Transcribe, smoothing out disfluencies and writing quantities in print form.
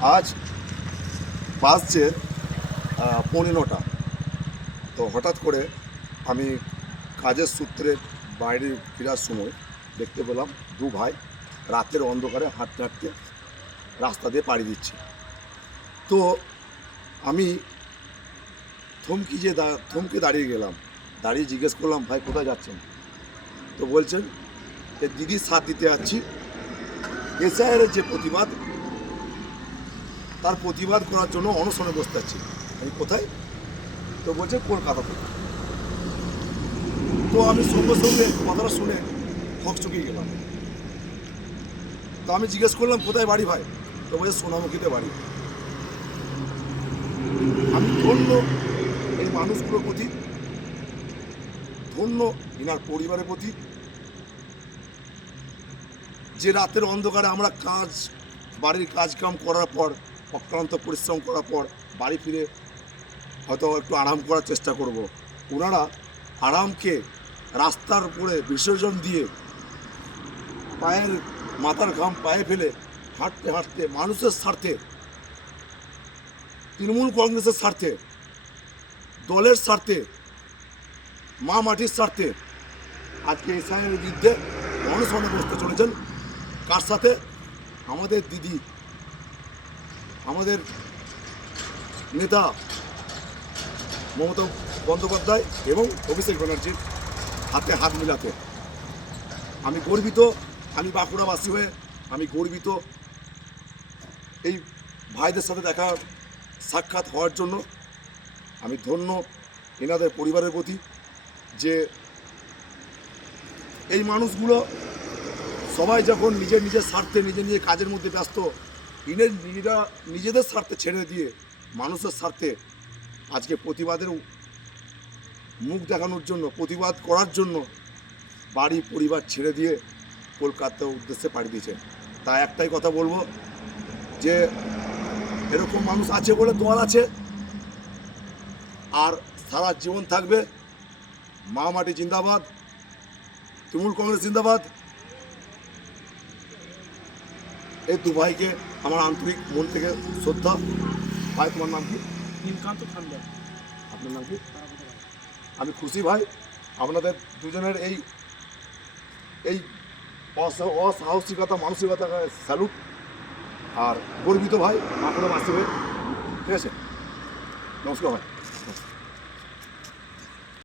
আজ বাজছে 9:15। তো হঠাৎ করে আমি কাজের সূত্রে বাইরে ফেরার সময় দেখতে পেলাম দু ভাই রাতের অন্ধকারে হাঁটতে হাঁটতে রাস্তা দিয়ে পাড়ি দিচ্ছে। তো আমি থমকে দাঁড়িয়ে গেলাম, দাঁড়িয়ে জিজ্ঞেস করলাম, ভাই কোথায় যাচ্ছেন? তো বলছেন যে দিদির সাথ দিতে যাচ্ছি, এসআইআরের যে প্রতিবাদ, তার প্রতিবাদ করার জন্য অনশনে বসতে যাচ্ছি। আমি কোথায়? তো বলছে কলকাতাতে। তো আমি সঙ্গে সঙ্গে কথাটা শুনে হকচকিয়ে গেলাম। তো আমি জিজ্ঞেস করলাম কোথায় বাড়ি ভাই? তো বলছে সোনামুখীতে বাড়ি। আমি ধন্য এই মানুষগুলোর প্রতি, ধন্য এনার পরিবারের প্রতি, যে রাতের অন্ধকারে আমরা বাড়ির কাজকাম করার পর, অক্লান্ত পরিশ্রম করার পর বাড়ি ফিরে হয়তো একটু আরাম করার চেষ্টা করব, ওনারা আরামকে রাস্তার উপরে বিসর্জন দিয়ে মাথার ঘাম পায়ে ফেলে হাঁটতে হাঁটতে মানুষের স্বার্থে, তৃণমূল কংগ্রেসের স্বার্থে, দলের স্বার্থে, মা মাটির স্বার্থে আজকে এসআইআরের বিরুদ্ধে অনশনে বসতে চলেছেন। কার সাথে? আমাদের দিদি, আমাদের নেতা মমতা বন্দ্যোপাধ্যায় এবং অভিষেক ব্যানার্জির হাতে হাত মিলাতে। আমি গর্বিত, আমি বাঁকুড়াবাসী হয়ে আমি গর্বিত এই ভাইদের সাথে দেখা সাক্ষাৎ হওয়ার জন্য। আমি ধন্য এনাদের পরিবারের প্রতি, যে এই মানুষগুলো সবাই যখন নিজের স্বার্থে নিজের কাজের মধ্যে ব্যস্ত, নিজেরা নিজেদের স্বার্থে ছেড়ে দিয়ে মানুষের স্বার্থে আজকে প্রতিবাদের মুখ দেখানোর জন্য, প্রতিবাদ করার জন্য বাড়ি পরিবার ছেড়ে দিয়ে কলকাতার উদ্দেশ্যে পাড়ি দিয়েছে। তাই একটাই কথা বলবো, যে এরকম মানুষ আছে বলে দল আছে, আর সারা জীবন থাকবে। মা মাটি জিন্দাবাদ, তৃণমূল কংগ্রেস জিন্দাবাদ। এই দু ভাইকে আমার আন্তরিক মন থেকে শ্রদ্ধা। ভাই, তোমার নাম কি? নীলকান্ত খান্ডার। আপনার নাম কি? আমি খুশি ভাই আপনাদের দুজনের এই এই অসাহসিকতা, মানসিকতা স্যালুট। আর গর্বিত ভাই বাঁকুড়াবাসী হয়ে। ঠিক আছে, নমস্কার ভাই।